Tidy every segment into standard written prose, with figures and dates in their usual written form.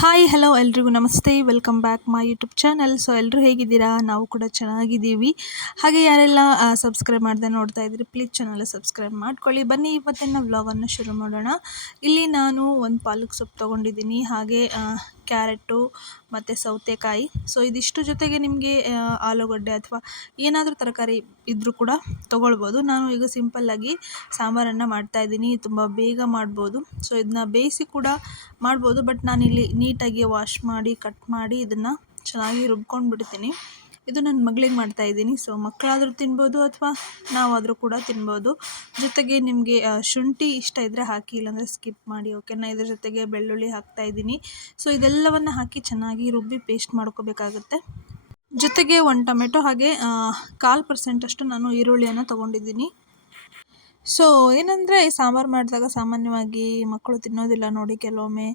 Hi hello ಎಲ್ರಿಗೂ ನಮಸ್ತೆ, welcome back my YouTube channel. So ಎಲ್ಲರೂ ಹೇಗಿದ್ದೀರಾ? ನಾವು ಕೂಡ ಚೆನ್ನಾಗಿದ್ದೀವಿ. ಹಾಗೆ ಯಾರೆಲ್ಲ ಸಬ್ಸ್ಕ್ರೈಬ್ ಮಾಡದೆ ನೋಡ್ತಾ ಇದ್ದೀರಿ, ಪ್ಲೀಸ್ ಚಾನಲ್ ಸಬ್ಸ್ಕ್ರೈಬ್ ಮಾಡ್ಕೊಳ್ಳಿ. ಬನ್ನಿ ಇವತ್ತಿನ ವ್ಲಾಗನ್ನು ಶುರು ಮಾಡೋಣ. ಇಲ್ಲಿ ನಾನು ಒಂದು ಪಾಲಕ್ ಸೊಪ್ಪು ತೊಗೊಂಡಿದ್ದೀನಿ, ಹಾಗೆ ಕ್ಯಾರೆಟು ಮತ್ತು ಸೌತೆಕಾಯಿ. ಸೊ ಇದಿಷ್ಟು ಜೊತೆಗೆ ನಿಮಗೆ ಆಲೂಗಡ್ಡೆ ಅಥವಾ ಏನಾದರೂ ತರಕಾರಿ ಇದ್ದರೂ ಕೂಡ ತೊಗೊಳ್ಬೋದು. ನಾನು ಈಗ ಸಿಂಪಲ್ಲಾಗಿ ಸಾಂಬಾರನ್ನು ಮಾಡ್ತಾಯಿದ್ದೀನಿ, ತುಂಬ ಬೇಗ ಮಾಡ್ಬೋದು. ಸೊ ಇದನ್ನ ಬೇಯಿಸಿ ಕೂಡ ಮಾಡ್ಬೋದು, ಬಟ್ ನಾನಿಲ್ಲಿ ನೀಟಾಗಿ ವಾಶ್ ಮಾಡಿ ಕಟ್ ಮಾಡಿ ಇದನ್ನು ಚೆನ್ನಾಗಿ ರುಬ್ಕೊಂಡು ಬಿಡ್ತೀನಿ. ಇದು ನನ್ನ ಮಗಳಿಗೆ ಮಾಡ್ತಾಯಿದ್ದೀನಿ. ಸೊ ಮಕ್ಕಳಾದರೂ ತಿನ್ಬೋದು ಅಥವಾ ನಾವಾದರೂ ಕೂಡ ತಿನ್ಬೋದು. ಜೊತೆಗೆ ನಿಮಗೆ ಶುಂಠಿ ಇಷ್ಟ ಇದ್ದರೆ ಹಾಕಿ, ಇಲ್ಲಾಂದರೆ ಸ್ಕಿಪ್ ಮಾಡಿ, ಓಕೆನಾ. ಇದ್ರ ಜೊತೆಗೆ ಬೆಳ್ಳುಳ್ಳಿ ಹಾಕ್ತಾಯಿದ್ದೀನಿ. ಸೊ ಇದೆಲ್ಲವನ್ನು ಹಾಕಿ ಚೆನ್ನಾಗಿ ರುಬ್ಬಿ ಪೇಸ್ಟ್ ಮಾಡ್ಕೋಬೇಕಾಗುತ್ತೆ. ಜೊತೆಗೆ 1 ಟೊಮೆಟೊ ಹಾಗೆ 1/4% ಅಷ್ಟು ನಾನು ಈರುಳ್ಳಿಯನ್ನು ತೊಗೊಂಡಿದ್ದೀನಿ. ಸೊ ಏನಂದರೆ ಸಾಂಬಾರು ಮಾಡಿದಾಗ ಸಾಮಾನ್ಯವಾಗಿ ಮಕ್ಕಳು ತಿನ್ನೋದಿಲ್ಲ ನೋಡಿ ಕೆಲವೊಮ್ಮೆ.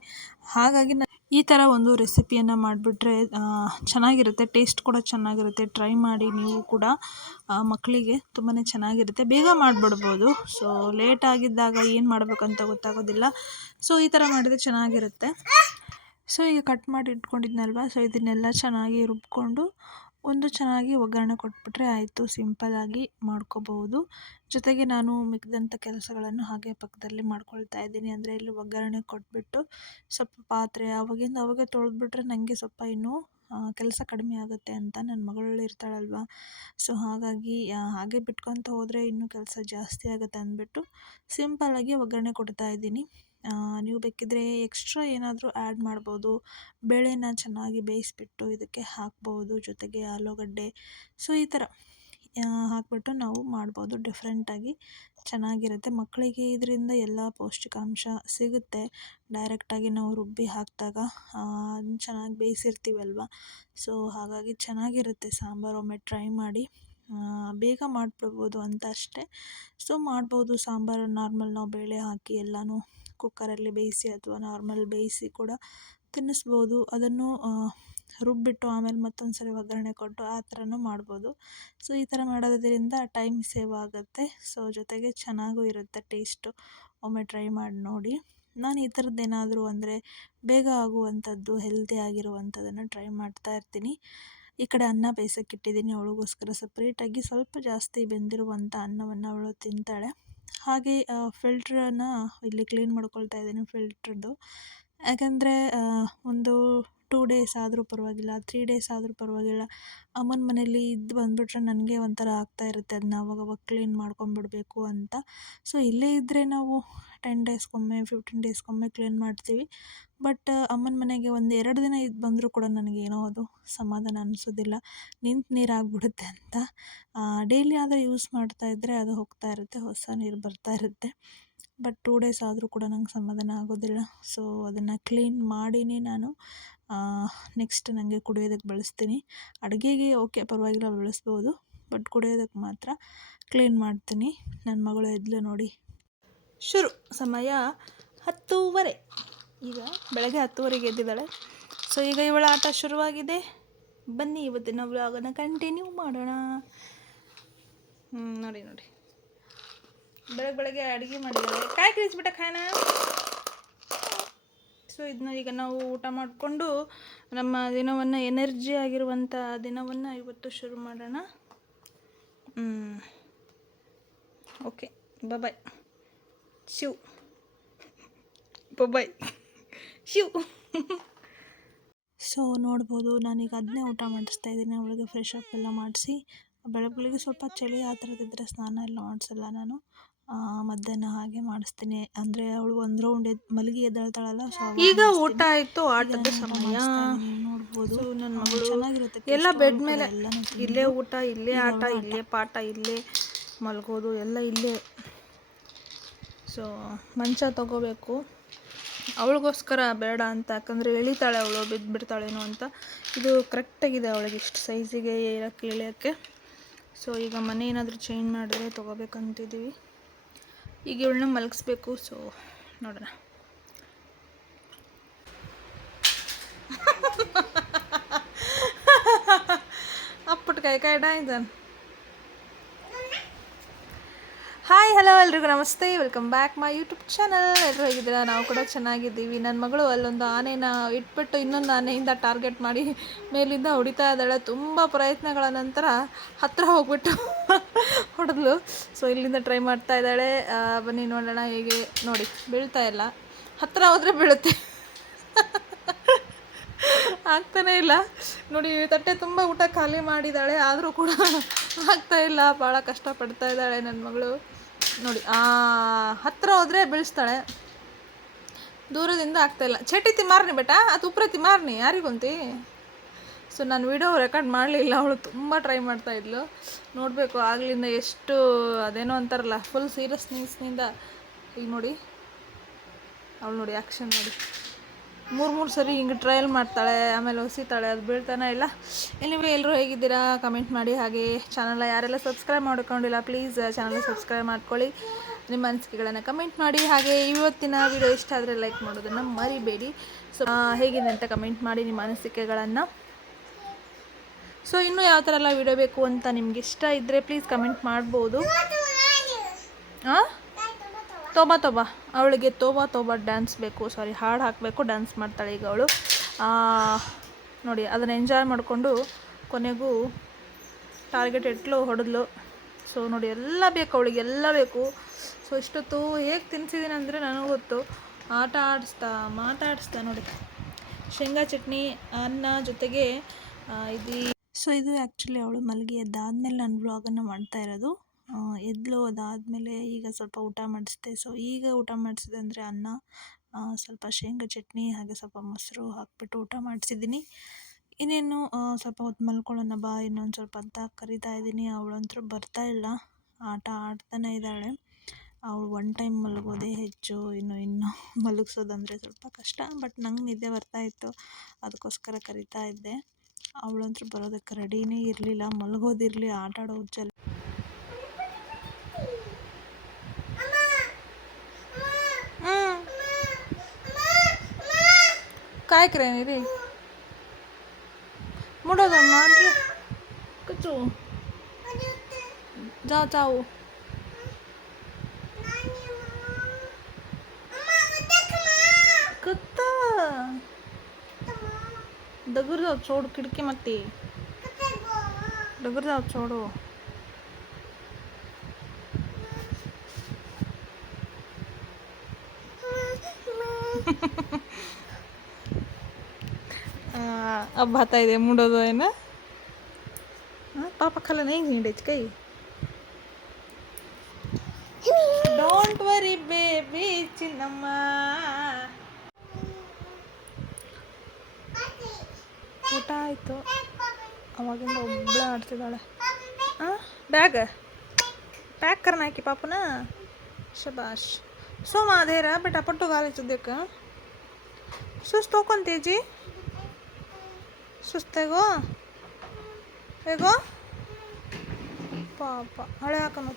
ಹಾಗಾಗಿ ಈ ಥರ ಒಂದು ರೆಸಿಪಿಯನ್ನು ಮಾಡಿಬಿಟ್ರೆ ಚೆನ್ನಾಗಿರುತ್ತೆ, ಟೇಸ್ಟ್ ಕೂಡ ಚೆನ್ನಾಗಿರುತ್ತೆ. ಟ್ರೈ ಮಾಡಿ ನೀವು ಕೂಡ, ಮಕ್ಕಳಿಗೆ ತುಂಬಾ ಚೆನ್ನಾಗಿರುತ್ತೆ, ಬೇಗ ಮಾಡಿಬಿಡ್ಬೋದು. ಸೊ ಲೇಟ್ ಆಗಿದ್ದಾಗ ಏನು ಮಾಡಬೇಕಂತ ಗೊತ್ತಾಗೋದಿಲ್ಲ. ಸೊ ಈ ಥರ ಮಾಡಿದರೆ ಚೆನ್ನಾಗಿರುತ್ತೆ. ಸೊ ಈಗ ಕಟ್ ಮಾಡಿ ಇಟ್ಕೊಂಡಿದ್ನಲ್ವ, ಸೊ ಇದನ್ನೆಲ್ಲ ಚೆನ್ನಾಗಿ ರುಬ್ಕೊಂಡು ಚೆನ್ನಾಗಿ ಒಗ್ಗರಣೆ ಕೊಟ್ಬಿಟ್ರೆ ಆಯಿತು. ಸಿಂಪಲ್ಲಾಗಿ ಮಾಡ್ಕೋಬಹುದು. ಜೊತೆಗೆ ನಾನು ಮಿಕ್ಕಿದಂಥ ಕೆಲಸಗಳನ್ನು ಹಾಗೆ ಪಕ್ಕದಲ್ಲಿ ಮಾಡ್ಕೊಳ್ತಾ ಇದ್ದೀನಿ. ಅಂದರೆ ಇಲ್ಲಿ ಒಗ್ಗರಣೆ ಕೊಟ್ಬಿಟ್ಟು ಸ್ವಲ್ಪ ಪಾತ್ರೆ ಆವಾಗಿಂದ ಅವಾಗೆ ತೊಳೆದ್ಬಿಟ್ರೆ ನನಗೆ ಸ್ವಲ್ಪ ಇನ್ನೂ ಕೆಲಸ ಕಡಿಮೆ ಆಗುತ್ತೆ ಅಂತ. ನನ್ನ ಮಗಳು ಇರ್ತಾಳಲ್ವ, ಸೊ ಹಾಗಾಗಿ ಹಾಗೆ ಬಿಟ್ಕೊತ ಹೋದರೆ ಇನ್ನೂ ಕೆಲಸ ಜಾಸ್ತಿ ಆಗುತ್ತೆ ಅಂದ್ಬಿಟ್ಟು ಸಿಂಪಲ್ಲಾಗಿ ಒಗ್ಗರಣೆ ಕೊಡ್ತಾ ಇದ್ದೀನಿ. ನೀವು ಬೇಕಿದ್ದರೆ ಎಕ್ಸ್ಟ್ರಾ ಏನಾದರೂ ಆ್ಯಡ್ ಮಾಡ್ಬೋದು. ಬೇಳೆನ ಚೆನ್ನಾಗಿ ಬೇಯಿಸ್ಬಿಟ್ಟು ಇದಕ್ಕೆ ಹಾಕ್ಬೋದು, ಜೊತೆಗೆ ಆಲೂಗಡ್ಡೆ. ಸೊ ಈ ಥರ ಹಾಕ್ಬಿಟ್ಟು ನಾವು ಮಾಡ್ಬೋದು. ಡಿಫ್ರೆಂಟಾಗಿ ಚೆನ್ನಾಗಿರುತ್ತೆ. ಮಕ್ಕಳಿಗೆ ಇದರಿಂದ ಎಲ್ಲ ಪೌಷ್ಟಿಕಾಂಶ ಸಿಗುತ್ತೆ. ಡೈರೆಕ್ಟಾಗಿ ನಾವು ರುಬ್ಬಿ ಹಾಕಿದಾಗ ಅದನ್ನ ಚೆನ್ನಾಗಿ ಬೇಯಿಸಿರ್ತೀವಲ್ವ, ಸೊ ಹಾಗಾಗಿ ಚೆನ್ನಾಗಿರುತ್ತೆ ಸಾಂಬಾರು. ಒಮ್ಮೆ ಟ್ರೈ ಮಾಡಿ, ಬೇಗ ಮಾಡಿಬಿಡ್ಬೋದು ಅಂತ ಅಷ್ಟೇ. ಸೊ ಮಾಡ್ಬೋದು ಸಾಂಬಾರು ನಾರ್ಮಲ್ ನಾವು ಬೇಳೆ ಹಾಕಿ ಎಲ್ಲನೂ ಕುಕ್ಕರಲ್ಲಿ ಬೇಯಿಸಿ ಅಥವಾ ನಾರ್ಮಲ್ ಬೇಯಿಸಿ ಕೂಡ ತಿನ್ನಿಸ್ಬೋದು. ಅದನ್ನು ರುಬ್ಬಿಟ್ಟು ಆಮೇಲೆ ಮತ್ತೊಂದು ಸರಿ ಒಗ್ಗರಣೆ ಕೊಟ್ಟು ಆ ಥರನೂ ಮಾಡ್ಬೋದು. ಸೊ ಈ ಥರ ಮಾಡೋದ್ರಿಂದ ಟೈಮ್ ಸೇವ್ ಆಗುತ್ತೆ. ಸೊ ಜೊತೆಗೆ ಚೆನ್ನಾಗೂ ಇರುತ್ತೆ ಟೇಸ್ಟು. ಒಮ್ಮೆ ಟ್ರೈ ಮಾಡಿ ನೋಡಿ. ನಾನು ಈ ಥರದ್ದೇನಾದರೂ ಅಂದರೆ ಬೇಗ ಆಗುವಂಥದ್ದು, ಹೆಲ್ದಿ ಆಗಿರುವಂಥದ್ದನ್ನು ಟ್ರೈ ಮಾಡ್ತಾ ಇರ್ತೀನಿ. ಈ ಕಡೆ ಅನ್ನ ಬೇಯಿಸೋಕ್ಕಿಟ್ಟಿದ್ದೀನಿ. ಅವಳಿಗೋಸ್ಕರ ಸಪ್ರೇಟಾಗಿ ಸ್ವಲ್ಪ ಜಾಸ್ತಿ ಬೆಂದಿರುವಂಥ ಅನ್ನವನ್ನು ಅವಳು ತಿಂತಾಳೆ. ಹಾಗೆ ಫಿಲ್ಟ್ರನ್ನು ಇಲ್ಲಿ ಕ್ಲೀನ್ ಮಾಡ್ಕೊಳ್ತಾ ಇದ್ದೀನಿ, ಫಿಲ್ಟ್ರದ್ದು. ಯಾಕಂದರೆ ಒಂದು 2 ಡೇಸ್ ಆದರೂ ಪರವಾಗಿಲ್ಲ, 3 ಡೇಸ್ ಆದರೂ ಪರವಾಗಿಲ್ಲ, ಅಮ್ಮನ ಮನೇಲಿ ಇದ್ದು ಬಂದುಬಿಟ್ರೆ ನನಗೆ ಒಂಥರ ಆಗ್ತಾಯಿರುತ್ತೆ ಅದನ್ನ ಅವಾಗವಾಗ ಕ್ಲೀನ್ ಮಾಡ್ಕೊಂಬಿಡಬೇಕು ಅಂತ. ಸೊ ಇಲ್ಲೇ ಇದ್ದರೆ ನಾವು 10 ಡೇಸ್ಗೊಮ್ಮೆ 15 ಡೇಸ್ಗೊಮ್ಮೆ ಕ್ಲೀನ್ ಮಾಡ್ತೀವಿ. ಬಟ್ ಅಮ್ಮನ ಮನೆಗೆ 1-2 ದಿನ ಇದ್ದು ಬಂದರೂ ಕೂಡ ನನಗೇನೋ ಅದು ಸಮಾಧಾನ ಅನಿಸೋದಿಲ್ಲ, ನಿಂತು ನೀರಾಗ್ಬಿಡುತ್ತೆ ಅಂತ. ಡೈಲಿ ಆದರೆ ಯೂಸ್ ಮಾಡ್ತಾಯಿದ್ರೆ ಅದು ಹೋಗ್ತಾ ಇರುತ್ತೆ, ಹೊಸ ನೀರು ಬರ್ತಾ ಇರುತ್ತೆ. ಬಟ್ 2 ಡೇಸ್ ಆದರೂ ಕೂಡ ನಂಗೆ ಸಮಾಧಾನ ಆಗೋದಿಲ್ಲ. ಸೊ ಅದನ್ನು ಕ್ಲೀನ್ ಮಾಡಿನೇ ನಾನು ನೆಕ್ಸ್ಟ್ ನನಗೆ ಕುಡಿಯೋದಕ್ಕೆ ಬಳಸ್ತೀನಿ. ಅಡುಗೆಗೆ ಓಕೆ ಪರವಾಗಿಲ್ಲ ಬಳಸ್ಬೋದು, ಬಟ್ ಕುಡಿಯೋದಕ್ಕೆ ಮಾತ್ರ ಕ್ಲೀನ್ ಮಾಡ್ತೀನಿ. ನನ್ನ ಮಗಳು ಎದ್ಲು ನೋಡಿ. ಶುರು ಸಮಯ 10:30. ಈಗ ಬೆಳಗ್ಗೆ 10:30ಗೆ ಎದ್ದಿದ್ದಾಳೆ. ಸೊ ಈಗ ಇವಳ ಆಟ ಶುರುವಾಗಿದೆ. ಬನ್ನಿ ಇವತ್ತಿನ ವ್ಲಾಗನ್ನು ಕಂಟಿನ್ಯೂ ಮಾಡೋಣ. ನೋಡಿ ಬೆಳಗ್ಗೆ ಅಡುಗೆ ಮಾಡಿದ್ದಾಳೆ. ಕಾಯಿ ಕಿರಿಸ್ಬಿಟ್ಟ ಖಾನ. ಸೊ ಇದನ್ನ ಈಗ ನಾವು ಊಟ ಮಾಡಿಕೊಂಡು ನಮ್ಮ ದಿನವನ್ನು, ಎನರ್ಜಿ ಆಗಿರುವಂಥ ದಿನವನ್ನು ಇವತ್ತು ಶುರು ಮಾಡೋಣ. ಓಕೆ, ಬಾಯ್ ಶಿವ್, ಬಾಯ್ ಶಿವ್. ಸೊ ನೋಡ್ಬೋದು, ನಾನೀಗ ಅದನ್ನೇ ಊಟ ಮಾಡಿಸ್ತಾ ಇದ್ದೀನಿ. ಅವಳಿಗೆ ಫ್ರೆಶ್ ಅಪ್ ಎಲ್ಲ ಮಾಡಿಸಿ, ಬೆಳಗ್ಗೆ ಸ್ವಲ್ಪ ಚಳಿ ಆ ಥರದಿದ್ದರೆ ಸ್ನಾನ ಎಲ್ಲ ಮಾಡಿಸಲ್ಲ ನಾನು. ಮಧ್ಯಾಹ್ನ ಹಾಗೆ ಮಾಡಿಸ್ತೀನಿ. ಅಂದರೆ ಅವಳು ಒಂದು ರೌಂಡ್ ಮಲಗಿ ಎದ್ದೇಳ್ತಾಳಲ್ಲ. ಸೊ ಈಗ ಊಟ ಆಯಿತು, ಆಟದ ಸಮಯ. ನೋಡ್ಬೋದು ನನ್ನ ಮಗಳು ಚೆನ್ನಾಗಿರುತ್ತೆ. ಎಲ್ಲ ಬೆಡ್ ಮೇಲೆ ಇಲ್ಲೇ ಊಟ, ಇಲ್ಲೇ ಆಟ, ಇಲ್ಲೇ ಪಾಠ, ಇಲ್ಲೇ ಮಲಗೋದು ಎಲ್ಲ ಇಲ್ಲೇ. ಸೊ ಮಂಚ ತಗೋಬೇಕು ಅವಳಿಗೋಸ್ಕರ, ಬೇಡ ಅಂತ. ಯಾಕಂದರೆ ಎಳಿತಾಳೆ ಅವಳು, ಬಿದ್ದುಬಿಡ್ತಾಳೇನೋ ಅಂತ. ಇದು ಕರೆಕ್ಟಾಗಿದೆ ಅವಳಿಗೆ, ಇಷ್ಟು ಸೈಜಿಗೆ ಇಳಿಯೋಕ್ಕೆ. ಸೊ ಈಗ ಮನೆ ಏನಾದರೂ ಚೇಂಜ್ ಮಾಡಿದ್ರೆ ತೊಗೋಬೇಕಂತಿದ್ದೀವಿ. ಈಗ ಇವಳನ್ನ ಮಲಗಿಸ್ಬೇಕು. ಸೊ ನೋಡೋಣ. ಅಪ್ಪುಟ್ ಕೈ ಡಾಯ್ದನ್. ಹಾಯ್ ಹಾಯ್ ಹಲೋ ಎಲ್ರಿಗೂ ನಮಸ್ತೆ, welcome back my YouTube channel. ಎಲ್ಲರೂ ಹೇಗಿದ್ದೀರಾ? ನಾವು ಕೂಡ ಚೆನ್ನಾಗಿದ್ದೀವಿ. ನನ್ನ ಮಗಳು ಅಲ್ಲೊಂದು ಆನೆನ ಇಟ್ಬಿಟ್ಟು ಇನ್ನೊಂದು ಆನೆಯಿಂದ ಟಾರ್ಗೆಟ್ ಮಾಡಿ ಮೇಲಿಂದ ಹೊಡಿತಾ ಇದ್ದಾಳೆ. ತುಂಬ ಪ್ರಯತ್ನಗಳ ನಂತರ ಹತ್ತಿರ ಹೋಗ್ಬಿಟ್ಟು ಹೊಡೆದ್ಲು. ಸೊ ಇಲ್ಲಿಂದ ಟ್ರೈ ಮಾಡ್ತಾ ಇದ್ದಾಳೆ. ಬನ್ನಿ ನೋಡೋಣ ಹೇಗೆ. ನೋಡಿ, ಬೀಳ್ತಾ ಇಲ್ಲ, ಹತ್ತಿರ ಹೋದರೆ ಬೀಳುತ್ತೆ. ಆಗ್ತಾನೇ ಇಲ್ಲ ನೋಡಿ. ತಟ್ಟೆ ತುಂಬ ಊಟ ಖಾಲಿ ಮಾಡಿದ್ದಾಳೆ, ಆದರೂ ಕೂಡ ಆಗ್ತಾ ಇಲ್ಲ. ಭಾಳ ಕಷ್ಟಪಡ್ತಾ ಇದ್ದಾಳೆ ನನ್ನ ಮಗಳು. ನೋಡಿ, ಹತ್ತಿರ ಹೋದರೆ ಬೀಳಿಸ್ತಾಳೆ, ದೂರದಿಂದ ಆಗ್ತಾಯಿಲ್ಲ. ಚಟಿ ತಿಮಾರ್ನಿ ಬೇಟ, ಅದು ಉಪ್ರೆ ತಿಮಾರ್ನಿ ಯಾರಿಗೊಂತಿ. ಸೊ ನಾನು ವಿಡಿಯೋ ರೆಕಾರ್ಡ್ ಮಾಡಲಿಲ್ಲ. ಅವಳು ತುಂಬ ಟ್ರೈ ಮಾಡ್ತಾಯಿದ್ಲು. ನೋಡಬೇಕು ಆಗ್ಲಿಂದ ಎಷ್ಟು ಅದೇನೋ ಅಂತಾರಲ್ಲ, ಫುಲ್ ಸೀರಿಯಸ್ನೆಸ್ನಿಂದ. ಈಗ ನೋಡಿ ಅವಳು ನೋಡಿ ಆ್ಯಕ್ಷನ್ ನೋಡಿ, ಮೂರು ಸರಿ ಹಿಂಗೆ ಟ್ರಯಲ್ ಮಾಡ್ತಾಳೆ, ಆಮೇಲೆ ಹೊಸಿತಾಳೆ, ಅದು ಬೀಳ್ತಾನೆ ಇಲ್ಲ. ಎಲ್ಲರೂ ಹೇಗಿದ್ದೀರಾ ಕಮೆಂಟ್ ಮಾಡಿ. ಹಾಗೆ ಚಾನಲ್ನ ಯಾರೆಲ್ಲ ಸಬ್ಸ್ಕ್ರೈಬ್ ಮಾಡ್ಕೊಂಡಿಲ್ಲ ಪ್ಲೀಸ್ ಚಾನಲ್ನ ಸಬ್ಸ್ಕ್ರೈಬ್ ಮಾಡ್ಕೊಳ್ಳಿ. ನಿಮ್ಮ ಅನಿಸಿಕೆಗಳನ್ನು ಕಮೆಂಟ್ ಮಾಡಿ. ಹಾಗೆ ಇವತ್ತಿನ ವಿಡಿಯೋ ಇಷ್ಟ ಆದರೆ ಲೈಕ್ ಮಾಡೋದನ್ನು ಮರಿಬೇಡಿ. ಸೊ ಹೇಗಿದೆ ಅಂತ ಕಮೆಂಟ್ ಮಾಡಿ ನಿಮ್ಮ ಅನಿಸಿಕೆಗಳನ್ನು. ಸೊ ಇನ್ನೂ ಯಾವ ಥರ ಎಲ್ಲ ವಿಡಿಯೋ ಬೇಕು ಅಂತ ನಿಮ್ಗೆ ಇಷ್ಟ ಇದ್ದರೆ ಪ್ಲೀಸ್ ಕಮೆಂಟ್ ಮಾಡ್ಬೋದು. ಹಾಂ, ತೋಬಾ ಅವಳಿಗೆ ತೋಬಾ ಡ್ಯಾನ್ಸ್ ಬೇಕು, ಸಾರಿ ಹಾಡು ಹಾಕಬೇಕು, ಡ್ಯಾನ್ಸ್ ಮಾಡ್ತಾಳೆ ಈಗ ಅವಳು. ನೋಡಿ, ಅದನ್ನು ಎಂಜಾಯ್ ಮಾಡಿಕೊಂಡು ಕೊನೆಗೂ ಟಾರ್ಗೆಟ್ ಇಟ್ಲು, ಹೊಡೆದ್ಲು. ಸೊ ನೋಡಿ, ಎಲ್ಲ ಬೇಕು ಅವಳಿಗೆ, ಎಲ್ಲ ಬೇಕು. ಸೊ ಇಷ್ಟೊತ್ತು ಹೇಗೆ ತಿನ್ನಿಸಿದ್ದೀನಿ ಅಂದರೆ ನನಗೆ ಗೊತ್ತು. ಮಾತಾಡಿಸ್ತಾ ನೋಡಿ, ಶೇಂಗಾ ಚಟ್ನಿ ಅನ್ನ ಜೊತೆಗೆ ಇದು ಆ್ಯಕ್ಚುಲಿ ಅವಳು ಮಲಗಿ ಎದ್ದಾದಮೇಲೆ ನಾನು ವ್ಲಾಗನ್ನು ಮಾಡ್ತಾ ಇರೋದು. ಎದ್ಲು, ಅದಾದಮೇಲೆ ಈಗ ಸ್ವಲ್ಪ ಊಟ ಮಾಡಿಸಿದೆ. ಸೊ ಈಗ ಊಟ ಮಾಡಿಸಿದೆ ಅಂದರೆ ಅನ್ನ, ಸ್ವಲ್ಪ ಶೇಂಗಾ ಚಟ್ನಿ, ಹಾಗೆ ಸ್ವಲ್ಪ ಮೊಸರು ಹಾಕ್ಬಿಟ್ಟು ಊಟ ಮಾಡಿಸಿದ್ದೀನಿ. ಇನ್ನೇನು ಸ್ವಲ್ಪ ಹೊತ್ತು ಮಲ್ಕೊಳ್ಳೋಣ ಬಾ ಇನ್ನೊಂದು ಸ್ವಲ್ಪ ಅಂತ ಕರಿತಾ ಇದ್ದೀನಿ. ಅವಳಂತೂ ಬರ್ತಾ ಇಲ್ಲ, ಆಟ ಆಡ್ತಾನೆ ಇದ್ದಾಳೆ. ಅವಳು ಒನ್ ಟೈಮ್ ಮಲಗೋದೇ ಹೆಚ್ಚು, ಇನ್ನು ಮಲಗಿಸೋದಂದರೆ ಸ್ವಲ್ಪ ಕಷ್ಟ. ಬಟ್ ನಂಗೆ ನಿದ್ದೆ ಬರ್ತಾಯಿತ್ತು, ಅದಕ್ಕೋಸ್ಕರ ಕರಿತಾ ಇದ್ದೆ. ಅವಳಂತೂ ಬರೋದಕ್ಕೆ ರೆಡಿನೇ ಇರಲಿಲ್ಲ, ಮಲಗೋದಿರಲಿ ಆಟ ಆಡೋ ಹುಚ್ಚಲ್ಲಿ. ಕಾಯ್ಕ್ರೇನಿ ರೀ ಮುಡೋದಮ್ಮ ಅಂದ್ರೆ ಕಚ್ಚು ಜಾವು ಕತ್ತ डगर छोड़ खिड़की मत डगर छोड़ो. अब आता है मुड़ो है ना. पापा खाला नहीं नीडे कई. Don't worry baby Chinnamma. ಊಟ ಆಯಿತು, ಅವಾಗಿಂದ ಒಬ್ಬಳೇ ಆಡ್ತಿದ್ದಾಳೆ. ಬ್ಯಾಗ್ ಪ್ಯಾಕ್ करना है कि पापा ना. शाबाश. सो माधेरा बेटा पट्टू घालायचं देख. सुस्त हो कोण तेजी सुस्त आहे गो. ಹೇಗೋ ಪಾಪ ಹಳೆ ಹಾಕೋಣ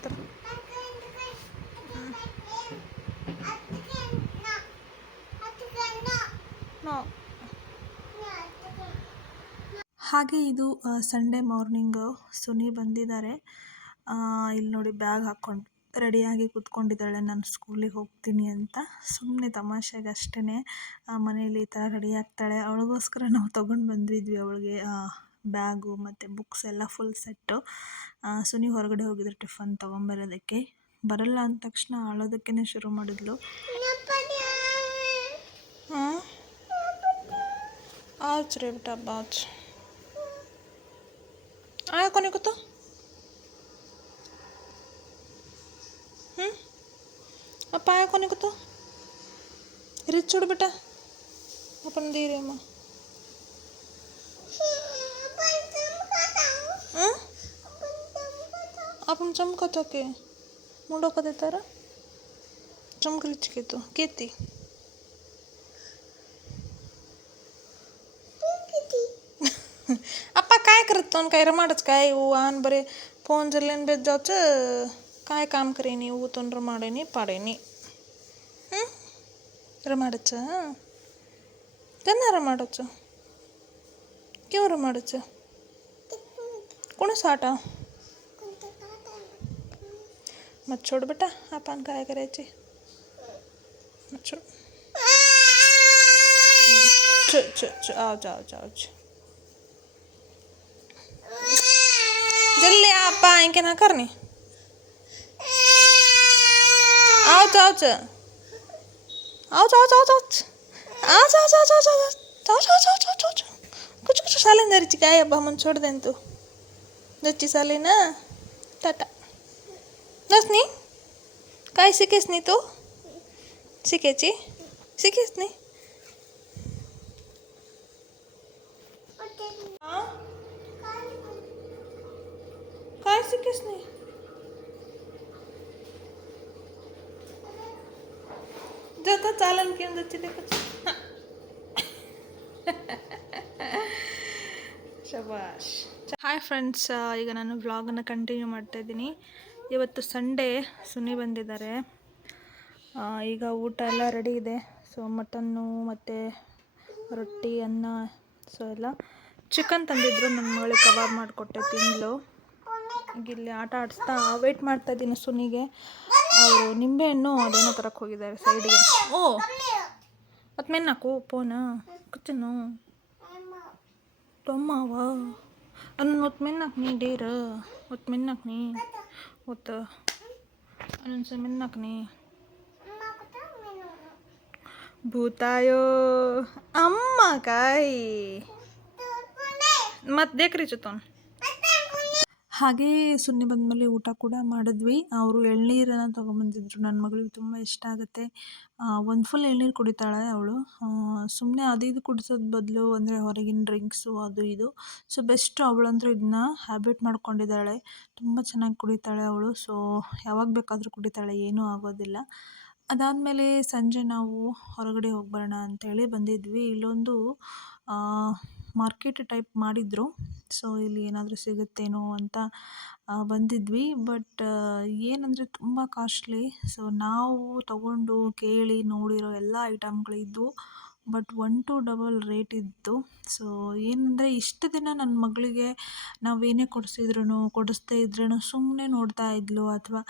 ಹಾಗೆ ಇದು ಸಂಡೇ ಮಾರ್ನಿಂಗು. ಸುನಿ ಬಂದಿದ್ದಾರೆ. ಇಲ್ಲಿ ನೋಡಿ ಬ್ಯಾಗ್ ಹಾಕ್ಕೊಂಡು ರೆಡಿಯಾಗಿ ಕೂತ್ಕೊಂಡಿದ್ದಾಳೆ, ನಾನು ಸ್ಕೂಲಿಗೆ ಹೋಗ್ತೀನಿ ಅಂತ. ಸುಮ್ಮನೆ ತಮಾಷೆಗೆ ಅಷ್ಟೇ ಮನೇಲಿ ಈ ಥರ ರೆಡಿ ಆಗ್ತಾಳೆ. ಅವಳಿಗೋಸ್ಕರ ನಾವು ತೊಗೊಂಡು ಬಂದಿದ್ವಿ ಅವಳಿಗೆ ಬ್ಯಾಗು ಮತ್ತು ಬುಕ್ಸ್ ಎಲ್ಲ ಫುಲ್ ಸೆಟ್ಟು. ಸುನಿ ಹೊರಗಡೆ ಹೋಗಿದ್ರೆ ಟಿಫನ್ ತೊಗೊಂಬರೋದಕ್ಕೆ. ಬರಲ್ಲ ಅಂದ ತಕ್ಷಣ ಅಳೋದಕ್ಕೇ ಶುರು ಮಾಡಿದ್ಲು. ಆಚ್ ರೇ ಬೇಟ ಬಾಚ್ आया कोने को तो अब आया कोने को तो रिच छोड़ बेटा अपन दे रहे माँ. अपन चमकत के मुंडो का देता रहा चमकलिच के तो केती अप्पा काय करत काय रमाडच काय आन बरे फोन जर लेन बेच जाऊच काय काम करेनी ऊतून रमाडेनी पाडेनी रमाडचं त्यांना रमाडचं केव्हा रमाडचं कोणी साठा मत छोड़ बेटा, अपन काय करायचे. मत छोड़. Ouch ouch ouch. जल्दी आपा इंके ना करनी. Ouch ouch ouch ouch ouch ouch ouch ouch ouch ouch ouch ouch ouch ouch ouch. कुछ कुछ साले नरीची काय अब्बा मन छोड़ देन तू. दच्ची साले ना टाटा. दस नी काय शिकेस नी तू. शिकेची शिकेस नी. काय शिकेस नी. जाता चालन की दच्ची देखो. ಶಬಾಷ್. ಹಾಯ್ ಫ್ರೆಂಡ್ಸ್, ಈಗ ನಾನು ವ್ಲಾಗನ್ನು ಕಂಟಿನ್ಯೂ ಮಾಡ್ತಾಯಿದ್ದೀನಿ. ಇವತ್ತು ಸಂಡೇ, ಸುನಿ ಬಂದಿದ್ದಾರೆ. ಈಗ ಊಟ ಎಲ್ಲ ರೆಡಿ ಇದೆ. ಸೊ ಮಟನ್ನು ಮತ್ತು ರೊಟ್ಟಿ, ಅನ್ನ, ಸೊ ಎಲ್ಲ. ಚಿಕನ್ ತಂದಿದ್ರು, ನನ್ನ ಮಗಳಿಗೆ ಕಬಾಬ್ ಮಾಡಿಕೊಟ್ಟೆ, ತಿಂಗಳು. ಈಗ ಇಲ್ಲಿ ಆಟ ಆಡಿಸ್ತಾ ವೆಯ್ಟ್ ಮಾಡ್ತಾಯಿದ್ದೀನಿ ಸುನಿಗೆ. ಅವರು ನಿಂಬೆಹಣ್ಣು ಅದೇನೋ ತರಕ್ಕೆ ಹೋಗಿದ್ದಾರೆ ಸೈಡಿಗೆ. ಓ ಮತ್ತು ಮೆನ್ನಾಕು ಫೋನ ಕುಚ್ಚನು ಟೊಮ್ಮವಾ ಅನ್ನ ಹೊತ್ತು ಮೆನ್ನಾಕ್ ನೀ ಡೇರ ಹೊತ್ತು ಮೆನ್ನಾಕ್ ನೀ ಹೊತ್ತು ಅನ್ನೊಂದ್ಸ ಮೆನ್ನಾಕ್ ನೀ ಭೂತಾಯೋ ಅಮ್ಮ ಕಾಯಿ ಮತ್ತು ದೇಕ್ರಿ ಚುತ್ತೋನ್. ಹಾಗೇ ಸುನ್ನಿ ಬಂದಮೇಲೆ ಊಟ ಕೂಡ ಮಾಡಿದ್ವಿ. ಅವರು ಎಳ್ನೀರನ್ನು ತೊಗೊಂಬಂದಿದ್ರು. ನನ್ನ ಮಗಳಿಗೆ ತುಂಬ ಇಷ್ಟ ಆಗುತ್ತೆ. ಒಂದು ಫುಲ್ ಎಳ್ನೀರು ಕುಡಿತಾಳೆ ಅವಳು. ಸುಮ್ಮನೆ ಅದು ಇದು ಕುಡಿಸೋದು ಬದಲು ಅಂದರೆ ಹೊರಗಿನ ಡ್ರಿಂಕ್ಸು ಅದು ಇದು. ಸೊ ಬೆಸ್ಟ್ ಅವಳಂತೂ ಇದನ್ನ ಹ್ಯಾಬಿಟ್ ಮಾಡ್ಕೊಂಡಿದ್ದಾಳೆ. ತುಂಬ ಚೆನ್ನಾಗಿ ಕುಡಿತಾಳೆ ಅವಳು. ಸೊ ಯಾವಾಗ ಬೇಕಾದರೂ ಕುಡಿತಾಳೆ, ಏನೂ ಆಗೋದಿಲ್ಲ. ಅದಾದಮೇಲೆ ಸಂಜೆ ನಾವು ಹೊರಗಡೆ ಹೋಗಿ ಬರೋಣ ಅಂತೇಳಿ ಬಂದಿದ್ವಿ. ಇಲ್ಲೊಂದು ಮಾರ್ಕೆಟ್ ಟೈಪ್ ಮಾಡಿದ್ರು. ಸೊ ಇಲ್ಲಿ ಏನಾದರೂ ಸಿಗುತ್ತೇನೋ ಅಂತ ಬಂದಿದ್ವಿ. ಬಟ್ ಏನಂದರೆ ತುಂಬ ಕಾಸ್ಟ್ಲಿ. ಸೊ ನಾವು ತಗೊಂಡು ಕೇಳಿ ನೋಡಿರೋ ಎಲ್ಲ ಐಟಮ್ಗಳಿದ್ವು. ಬಟ್ 1 to double ರೇಟ್ ಇತ್ತು. ಸೊ ಏನಂದರೆ ಇಷ್ಟು ದಿನ ನನ್ನ ಮಗಳಿಗೆ ನಾವೇನೇ ಕೊಡಿಸ್ದೇ ಇದ್ರೂ ಸುಮ್ಮನೆ ನೋಡ್ತಾ ಇದ್ಲು, ಅಥವಾ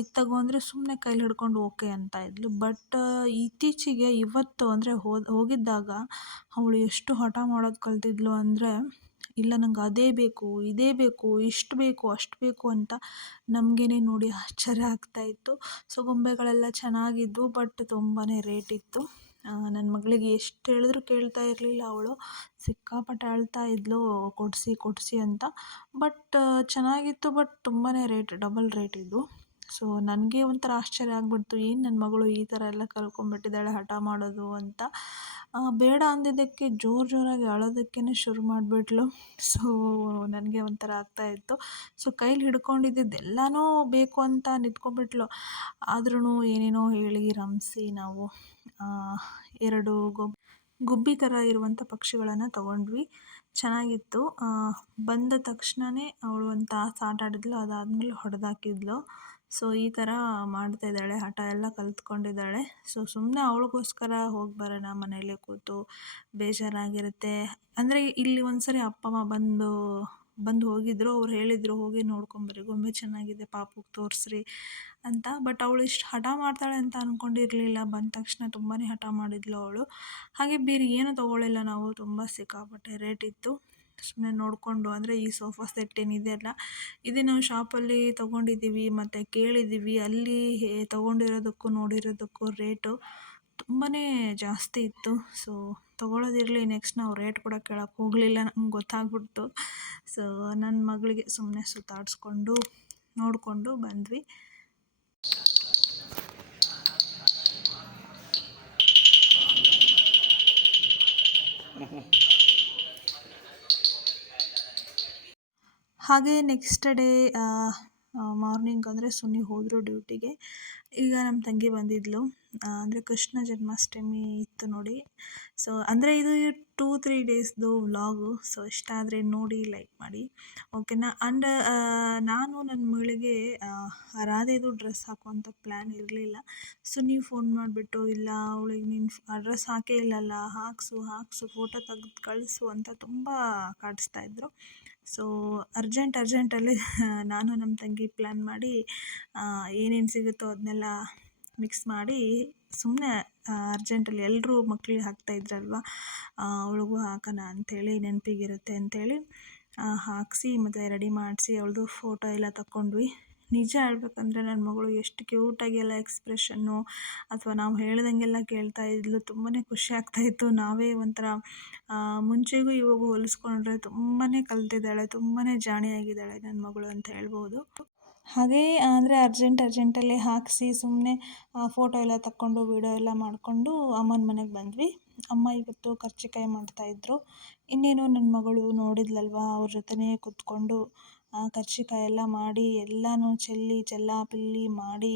ಇದು ತಗೋ ಅಂದರೆ ಸುಮ್ಮನೆ ಕೈಲಿ ಹಿಡ್ಕೊಂಡು ಓಕೆ ಅಂತ ಇದ್ಲು. ಬಟ್ ಇತ್ತೀಚೆಗೆ ಇವತ್ತು ಅಂದರೆ ಹೋಗಿದ್ದಾಗ ಅವಳು ಎಷ್ಟು ಹಠ ಮಾಡೋದು ಕಲ್ತಿದ್ಲು ಅಂದರೆ, ಇಲ್ಲ ನಂಗೆ ಅದೇ ಬೇಕು, ಇದೇ ಬೇಕು, ಇಷ್ಟು ಬೇಕು, ಅಷ್ಟು ಬೇಕು ಅಂತ ನಮಗೇನೆ ನೋಡಿ ಆಶ್ಚರ್ಯ ಆಗ್ತಾಯಿತ್ತು. ಸೊ ಗೊಂಬೆಗಳೆಲ್ಲ ಚೆನ್ನಾಗಿದ್ವು, ಬಟ್ ತುಂಬಾ ರೇಟ್ ಇತ್ತು. ನನ್ನ ಮಗಳಿಗೆ ಎಷ್ಟು ಹೇಳಿದ್ರು ಕೇಳ್ತಾ ಇರಲಿಲ್ಲ ಅವಳು. ಸಿಕ್ಕಾಪಟ್ಟೆ ಅಳ್ತಾ ಇದ್ಲು ಕೊಡಿಸಿ ಅಂತ. ಬಟ್ ಚೆನ್ನಾಗಿತ್ತು, ಬಟ್ ತುಂಬಾ ರೇಟ್, ಡಬಲ್ ರೇಟ್ ಇದ್ವು. ಸೊ ನನಗೆ ಒಂಥರ ಆಶ್ಚರ್ಯ ಆಗಿಬಿಡ್ತು, ಏನು ನನ್ನ ಮಗಳು ಈ ಥರ ಎಲ್ಲ ಕಲ್ತ್ಕೊಂಡ್ಬಿಟ್ಟಿದ್ದಾಳೆ ಹಠ ಮಾಡೋದು ಅಂತ. ಬೇಡ ಅಂದಿದ್ದಕ್ಕೆ ಜೋರಾಗಿ ಅಳೋದಕ್ಕೇ ಶುರು ಮಾಡಿಬಿಟ್ಲು. ಸೊ ನನಗೆ ಒಂಥರ ಆಗ್ತಾಯಿತ್ತು. ಸೊ ಕೈಲಿ ಹಿಡ್ಕೊಂಡಿದ್ದೆಲ್ಲನೂ ಬೇಕು ಅಂತ ನಿಂತ್ಕೊಂಡ್ಬಿಟ್ಲು. ಆದ್ರೂ ಏನೇನೋ ಹೇಳಿ ರಂಸಿ ನಾವು 2 ಗುಬ್ಬಿ ಥರ ಇರುವಂಥ ಪಕ್ಷಿಗಳನ್ನು ತೊಗೊಂಡ್ವಿ. ಚೆನ್ನಾಗಿತ್ತು. ಬಂದ ತಕ್ಷಣವೇ ಅವಳು ಒಂದು ತಾಸು ಆಟ ಆಡಿದ್ಲು. ಅದಾದಮೇಲೆ ಹೊಡೆದಾಕಿದ್ಲು. ಸೊ ಈ ಥರ ಮಾಡ್ತಾಯಿದ್ದಾಳೆ, ಹಠ ಎಲ್ಲ ಕಲ್ತ್ಕೊಂಡಿದ್ದಾಳೆ. ಸೊ ಸುಮ್ಮನೆ ಅವಳಿಗೋಸ್ಕರ ಹೋಗಿ ಬರೋಣ, ಮನೆಯಲ್ಲೇ ಕೂತು ಬೇಜಾರಾಗಿರುತ್ತೆ ಅಂದರೆ. ಇಲ್ಲಿ ಒಂದ್ಸರಿ ಅಪ್ಪ ಅಮ್ಮ ಬಂದು ಹೋಗಿದ್ರು. ಅವ್ರು ಹೇಳಿದರು, ಹೋಗಿ ನೋಡ್ಕೊಂಬರ್ರಿ, ಗೊಂಬೆ ಚೆನ್ನಾಗಿದೆ, ಪಾಪುಗೆ ತೋರಿಸ್ರಿ ಅಂತ. ಬಟ್ ಅವಳು ಇಷ್ಟು ಹಠ ಮಾಡ್ತಾಳೆ ಅಂತ ಅಂದ್ಕೊಂಡಿರಲಿಲ್ಲ. ಬಂದ ತಕ್ಷಣ ತುಂಬಾ ಹಠ ಮಾಡಿದ್ಲು ಅವಳು. ಹಾಗೆ ಬೇರೆ ಏನೂ ತೊಗೊಳ್ಳಿಲ್ಲ ನಾವು, ತುಂಬ ಸಿಕ್ಕಾಪಟ್ಟೆ ರೇಟ್ ಇತ್ತು. ಸುಮ್ಮನೆ ನೋಡಿಕೊಂಡು, ಅಂದರೆ ಈ ಸೋಫಾ ಸೆಟ್ ಏನಿದೆ ಅಲ್ಲ, ಇದು ನಾವು ಶಾಪಲ್ಲಿ ತೊಗೊಂಡಿದ್ದೀವಿ ಮತ್ತು ಕೇಳಿದ್ದೀವಿ. ಅಲ್ಲಿ ತೊಗೊಂಡಿರೋದಕ್ಕೂ ನೋಡಿರೋದಕ್ಕೂ ರೇಟು ತುಂಬಾ ಜಾಸ್ತಿ ಇತ್ತು. ಸೊ ತೊಗೊಳ್ಳೋದಿರಲಿ, ನೆಕ್ಸ್ಟ್ ನಾವು ರೇಟ್ ಕೂಡ ಕೇಳೋಕ್ಕೆ ಹೋಗಲಿಲ್ಲ, ನಮ್ಗೆ ಗೊತ್ತಾಗ್ಬಿಡ್ತು. ಸೊ ನನ್ನ ಮಗಳಿಗೆ ಸುಮ್ಮನೆ ಸುತ್ತಾಡಿಸ್ಕೊಂಡು ನೋಡಿಕೊಂಡು ಬಂದ್ವಿ. ಹಾಗೆ ನೆಕ್ಸ್ಟ್ ಡೇ ಮಾರ್ನಿಂಗ್ ಅಂದರೆ ಸುನಿ ಹೋದರು ಡ್ಯೂಟಿಗೆ. ಈಗ ನಮ್ಮ ತಂಗಿ ಬಂದಿದ್ಲು. ಅಂದರೆ ಕೃಷ್ಣ ಜನ್ಮಾಷ್ಟಮಿ ಇತ್ತು ನೋಡಿ. ಸೊ ಅಂದರೆ ಇದು 2-3 ಡೇಸ್ದು ವ್ಲಾಗು. ಸೊ ಇಷ್ಟ ಆದರೆ ನೋಡಿ ಲೈಕ್ ಮಾಡಿ ಓಕೆನಾ. ಆ್ಯಂಡ್ ನಾನು ನನ್ನ ಮಗಳಿಗೆ ರಾಧೆದು ಡ್ರೆಸ್ ಹಾಕುವಂಥ ಪ್ಲ್ಯಾನ್ ಇರಲಿಲ್ಲ. ಸೊ ನೀವು ಫೋನ್ ಮಾಡಿಬಿಟ್ಟು ಇಲ್ಲ ಅವಳಿಗೆ ನೀನು ಡ್ರೆಸ್ ಹಾಕೇ ಇಲ್ಲಲ್ಲ, ಹಾಕ್ಸು ಫೋಟೋ ತೆಗ್ದು ಕಳಿಸು ಅಂತ ತುಂಬ ಕಾಡಿಸ್ತಾಯಿದ್ರು. ಸೊ ಅರ್ಜೆಂಟಲ್ಲಿ ನಾನು ನಮ್ಮ ತಂಗಿ ಪ್ಲ್ಯಾನ್ ಮಾಡಿ ಏನೇನು ಸಿಗುತ್ತೋ ಅದನ್ನೆಲ್ಲ ಮಿಕ್ಸ್ ಮಾಡಿ ಸುಮ್ಮನೆ ಅರ್ಜೆಂಟಲ್ಲಿ ಎಲ್ಲರೂ ಮಕ್ಕಳಿಗೆ ಹಾಕ್ತಾಯಿದ್ರಲ್ವ, ಅವಳಿಗೂ ಹಾಕೋಣ ಅಂಥೇಳಿ ನೆನಪಿಗಿರುತ್ತೆ ಅಂಥೇಳಿ ಹಾಕಿಸಿ ಮತ್ತು ರೆಡಿ ಮಾಡಿಸಿ ಅವಳದು ಫೋಟೋ ಎಲ್ಲ ತಕ್ಕೊಂಡ್ವಿ. ನಿಜ ಹೇಳ್ಬೇಕಂದ್ರೆ ನನ್ನ ಮಗಳು ಎಷ್ಟು ಕ್ಯೂಟಾಗಿ ಎಲ್ಲ ಎಕ್ಸ್ಪ್ರೆಷನ್ನು ಅಥವಾ ನಾವು ಹೇಳ್ದಂಗೆಲ್ಲ ಕೇಳ್ತಾ ಇದ್ಲು. ತುಂಬಾ ಖುಷಿ ಆಗ್ತಾಯಿತ್ತು. ನಾವೇ ಒಂಥರ ಮುಂಚೆಗೂ ಇವಾಗೂ ಹೋಲಿಸ್ಕೊಂಡ್ರೆ ತುಂಬಾ ಕಲ್ತಿದ್ದಾಳೆ, ತುಂಬಾ ಜಾಣಿಯಾಗಿದ್ದಾಳೆ ನನ್ನ ಮಗಳು ಅಂತ ಹೇಳ್ಬೋದು. ಹಾಗೇ ಅಂದರೆ ಅರ್ಜೆಂಟಲ್ಲಿ ಹಾಕಿಸಿ ಸುಮ್ಮನೆ ಫೋಟೋ ಎಲ್ಲ ತಕ್ಕೊಂಡು ವೀಡಿಯೋ ಎಲ್ಲ ಮಾಡಿಕೊಂಡು ಅಮ್ಮನ ಮನೆಗೆ ಬಂದ್ವಿ. ಅಮ್ಮ ಇವತ್ತು ಕರ್ಜಿಕಾಯಿ ಮಾಡ್ತಾಯಿದ್ರು. ಇನ್ನೇನು ನನ್ನ ಮಗಳು ನೋಡಿದ್ಲಲ್ವ, ಅವ್ರ ಜೊತೆನೇ ಕೂತ್ಕೊಂಡು ಕರ್ಜಿಕಾಯಿ ಎಲ್ಲ ಮಾಡಿ ಎಲ್ಲನೂ ಚೆಲ್ಲಾಪಿಲ್ಲಿ ಮಾಡಿ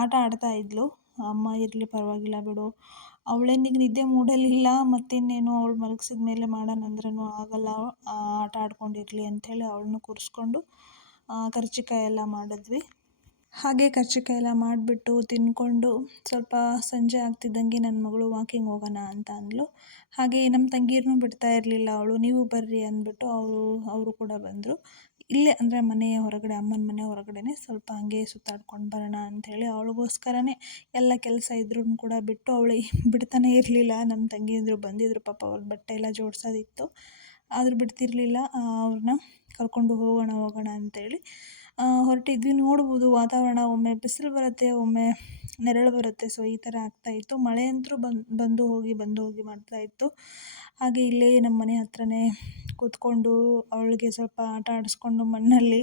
ಆಟ ಆಡ್ತಾ ಇದ್ಲು. ಅಮ್ಮ ಇರಲಿ ಪರವಾಗಿಲ್ಲ ಬಿಡು, ಅವಳೇನಿಗೆ ನಿದ್ದೆ ಮೂಡಲಿಲ್ಲ, ಮತ್ತಿನ್ನೇನು ಅವಳು ಮಲಗಿಸಿದ ಮೇಲೆ ಮಾಡೋಣ ಅಂದ್ರೂ ಆಗಲ್ಲ, ಆಟ ಆಡ್ಕೊಂಡಿರಲಿ ಅಂಥೇಳಿ ಅವಳನ್ನು ಕೂರಿಸ್ಕೊಂಡು ಕರ್ಜಿಕಾಯಿ ಎಲ್ಲ ಮಾಡಿದ್ವಿ. ಹಾಗೆ ಕರ್ಜಿಕಾಯಿ ಎಲ್ಲ ಮಾಡಿಬಿಟ್ಟು ತಿಂದ್ಕೊಂಡು ಸ್ವಲ್ಪ ಸಂಜೆ ಆಗ್ತಿದ್ದಂಗೆ ನನ್ನ ಮಗಳು ವಾಕಿಂಗ್ ಹೋಗೋಣ ಅಂತ ಅಂದಳು. ಹಾಗೆ ನಮ್ಮ ತಂಗೀರನ್ನೂ ಬಿಡ್ತಾ ಇರಲಿಲ್ಲ ಅವಳು. ನೀವು ಬರ್ರಿ ಅಂದ್ಬಿಟ್ಟು ಅವರು ಕೂಡ ಬಂದರು. ಇಲ್ಲೇ ಅಂದರೆ ಮನೆಯ ಹೊರಗಡೆ, ಅಮ್ಮನ ಮನೆ ಹೊರಗಡೆನೇ ಸ್ವಲ್ಪ ಹಾಗೆ ಸುತ್ತಾಡ್ಕೊಂಡು ಬರೋಣ ಅಂಥೇಳಿ ಅವಳಿಗೋಸ್ಕರನೇ ಎಲ್ಲ ಕೆಲಸ ಇದ್ರೂ ಕೂಡ ಬಿಟ್ಟು ಅವಳು ಬಿಡ್ತಾನೇ ಇರಲಿಲ್ಲ. ನಮ್ಮ ತಂಗಿಯಂದರು ಬಂದಿದ್ದರು, ಪಾಪ ಅವ್ರ ಬಟ್ಟೆ ಎಲ್ಲ ಜೋಡಿಸೋದಿತ್ತು, ಆದರೂ ಬಿಡ್ತಿರ್ಲಿಲ್ಲ. ಅವ್ರನ್ನ ಕರ್ಕೊಂಡು ಹೋಗೋಣ ಅಂಥೇಳಿ ಹೊರಟಿದ್ವಿ. ನೋಡ್ಬೋದು ವಾತಾವರಣ ಒಮ್ಮೆ ಬಿಸಿಲು ಬರುತ್ತೆ, ಒಮ್ಮೆ ನೆರಳು ಬರುತ್ತೆ. ಸೊ ಈ ಥರ ಆಗ್ತಾಯಿತ್ತು. ಮಳೆ ಅಂತೂ ಬಂದು ಹೋಗಿ ಮಾಡ್ತಾಯಿತ್ತು. ಹಾಗೆ ಇಲ್ಲೇ ನಮ್ಮ ಮನೆ ಹತ್ರನೇ ಕೂತ್ಕೊಂಡು ಅವಳಿಗೆ ಸ್ವಲ್ಪ ಆಟ ಆಡಿಸ್ಕೊಂಡು ಮಣ್ಣಲ್ಲಿ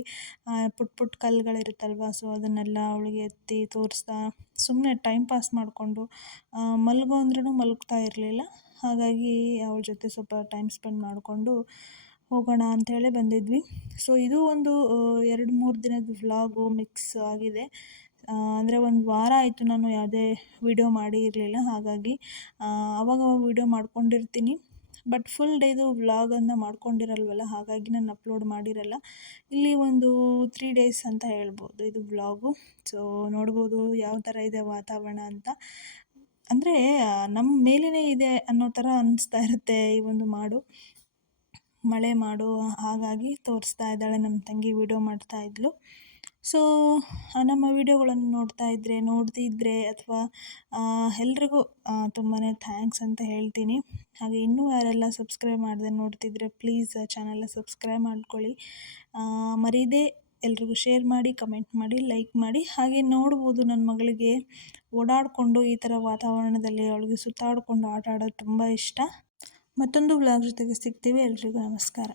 ಪುಟ್ಟ ಕಲ್ಲುಗಳಿರುತ್ತಲ್ವ, ಸೊ ಅದನ್ನೆಲ್ಲ ಅವಳಿಗೆ ಎತ್ತಿ ತೋರಿಸ್ತಾ ಸುಮ್ಮನೆ ಟೈಮ್ ಪಾಸ್ ಮಾಡಿಕೊಂಡು ಮಲಗು ಅಂದ್ರೂ ಮಲಗ್ತಾ ಇರಲಿಲ್ಲ. ಹಾಗಾಗಿ ಅವಳ ಜೊತೆ ಸ್ವಲ್ಪ ಟೈಮ್ ಸ್ಪೆಂಡ್ ಮಾಡಿಕೊಂಡು ಹೋಗೋಣ ಅಂಥೇಳಿ ಬಂದಿದ್ವಿ. ಸೊ ಇದು ಒಂದು 2-3 ದಿನದ ವ್ಲಾಗು ಮಿಕ್ಸ್ ಆಗಿದೆ. ಅಂದರೆ ಒಂದು ವಾರ ಆಯಿತು ನಾನು ಯಾವುದೇ ವಿಡಿಯೋ ಮಾಡಿ ಇರಲಿಲ್ಲ. ಹಾಗಾಗಿ ಆವಾಗವಾಗ ವಿಡಿಯೋ ಮಾಡ್ಕೊಂಡಿರ್ತೀನಿ, ಬಟ್ ಫುಲ್ ಡೇದು ವ್ಲಾಗನ್ನು ಮಾಡ್ಕೊಂಡಿರಲ್ವಲ್ಲ, ಹಾಗಾಗಿ ನಾನು ಅಪ್ಲೋಡ್ ಮಾಡಿರಲ್ಲ. ಇಲ್ಲಿ ಒಂದು 3 ಡೇಸ್ ಅಂತ ಹೇಳ್ಬೋದು ಇದು ವ್ಲಾಗು. ಸೊ ನೋಡ್ಬೋದು ಯಾವ ಥರ ಇದೆ ವಾತಾವರಣ ಅಂತ. ಅಂದರೆ ನಮ್ಮ ಮೇಲೇ ಇದೆ ಅನ್ನೋ ಥರ ಅನ್ನಿಸ್ತಾ ಇರುತ್ತೆ ಈ ಒಂದು ಮಳೆ ಮಾಡು. ಹಾಗಾಗಿ ತೋರಿಸ್ತಾ ಇದ್ದಾಳೆ ನಮ್ಮ ತಂಗಿ, ವಿಡಿಯೋ ಮಾಡ್ತಾಯಿದ್ಲು. ಸೊ ನಮ್ಮ ವಿಡಿಯೋಗಳನ್ನು ನೋಡ್ತಿದ್ರೆ ಅಥವಾ ಎಲ್ರಿಗೂ ತುಂಬಾ ಥ್ಯಾಂಕ್ಸ್ ಅಂತ ಹೇಳ್ತೀನಿ. ಹಾಗೆ ಇನ್ನೂ ಯಾರೆಲ್ಲ ಸಬ್ಸ್ಕ್ರೈಬ್ ಮಾಡದೆ ನೋಡ್ತಿದ್ರೆ ಪ್ಲೀಸ್ ಚಾನಲ್ನ ಸಬ್ಸ್ಕ್ರೈಬ್ ಮಾಡ್ಕೊಳ್ಳಿ. ಮರೀದೆ ಎಲ್ರಿಗೂ ಶೇರ್ ಮಾಡಿ, ಕಮೆಂಟ್ ಮಾಡಿ, ಲೈಕ್ ಮಾಡಿ. ಹಾಗೆ ನೋಡ್ಬೋದು ನನ್ನ ಮಗಳಿಗೆ ಓಡಾಡಿಕೊಂಡು ಈ ಥರ ವಾತಾವರಣದಲ್ಲಿ ಅವಳಿಗೆ ಸುತ್ತಾಡಿಕೊಂಡು ಆಟ ಆಡೋದು ತುಂಬ ಇಷ್ಟ. ಮತ್ತೊಂದು ವ್ಲಾಗ್ ಜೊತೆಗೆ ಸಿಗ್ತೀವಿ. ಎಲ್ರಿಗೂ ನಮಸ್ಕಾರ.